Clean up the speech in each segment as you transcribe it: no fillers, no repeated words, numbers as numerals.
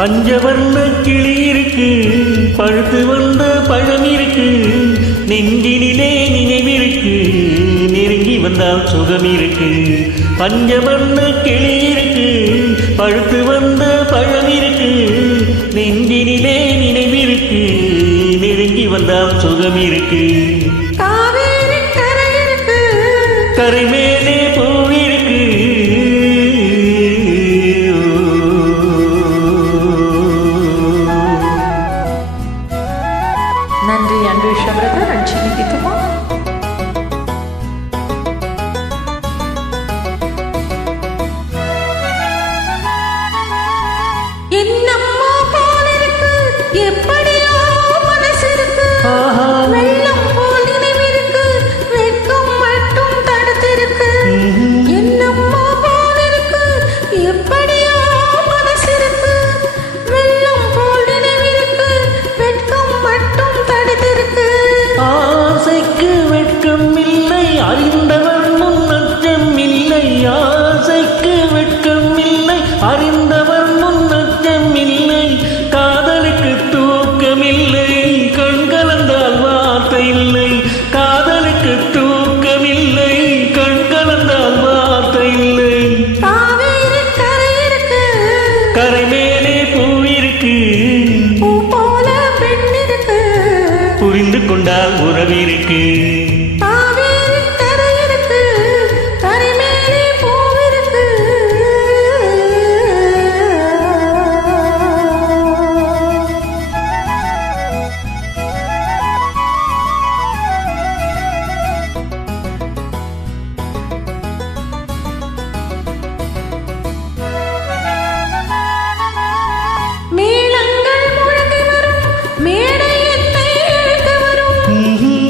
பஞ்சவர்ண கிளி இருக்கு, பழுத்து வந்த பழம் இருக்கு, நெஞ்சினிலே நினைவிருக்கு, நெருங்கி வந்தால் சுகம் இருக்கு. பஞ்சவர்ண கிளி இருக்கு, பழுத்து வந்த பழம் இருக்கு, நெஞ்சினிலே நினைவிருக்கு, நெருங்கி வந்தால் சுகம் இருக்கு. கரை மேலே பூவிருக்கு. நன்றி அன்பு பிரதர் அன்ஷினி கித்துமா. என்னம்மா போல் இருக்கு, எப்படியோ மனசு இருக்கு, வெள்ளம் போல் நினைவிருக்கு, வெட்கம் மட்டும் தடுத்திருக்கு. என்னம்மா போல் இருக்கு, எப்படியோ மனசு இருக்கு, வெள்ளம் போல் நினைவிருக்கு, வெட்கம் மட்டும் தடுத்திருக்கு. ஆசைக்கு வெட்கம் இல்லை, அறிந்தவர் முன் அச்சம் இல்லை. ஆசைக்கு வெட்கம் இல்லை, அறிந்தவர் முன் அச்சம் இல்லை. காதலுக்கு தூக்கமில்லை, கண் கலந்தால் வார்த்தை இல்லை. காதலுக்கு தூக்கமில்லை, கண் கலந்தால் வார்த்தை இல்லை. காவேரி கரை இருக்கு, கரை மேலே பூ இருக்கு, பூ போல பெண் இருக்கு, புரிந்து கொண்டால் உறவிருக்கு. காவேரி கரை இருக்கு, கரை மேலே பூ இருக்கு. மேளங்கள் முழங்கி வரும், மேடை என்னை இழுக்க வரும்,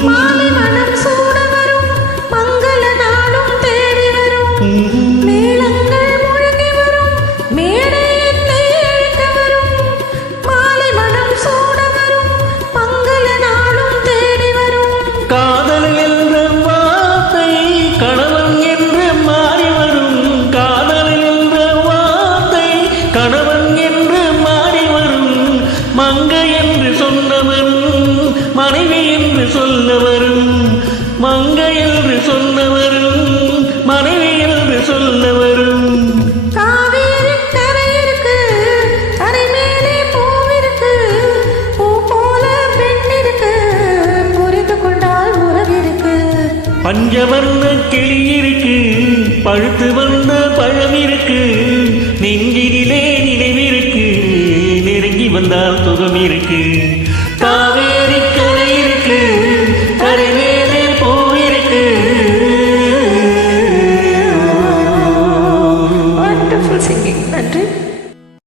மாலை மனம் சூட வரும், மங்கள நாளும் தேடி வரும். மேளங்கள் முழங்கி வரும், மேடை என்னை இழுக்க வரும், மாலை மனம் சூட வரும், மங்கள நாளும் தேடி வரும். காதல் என்ற வார்த்தை கணவன் என்று மாறி வரும். காதல் என்ற வார்த்தை கணவன் என்று மாறி வரும். மங்கை என்று சொன்னவன் மனைவி என்று சொல்ல வரும். மங்கை என்று சொன்னவரும் மனைவி என்று சொல்ல வரும். காவேரி கரை இருக்கு, கரை மேலே பூ இருக்கு, பூ போல பெண் இருக்கு, புரிந்து கொண்டால் உறவிருக்கு. பஞ்சவர்ண கிளி இருக்கு, பழுத்து வந்த பழம் இருக்கு, நெஞ்சினிலே நினைவிருக்கு, நெருங்கி வந்தால் சுகம் இருக்கு. காவே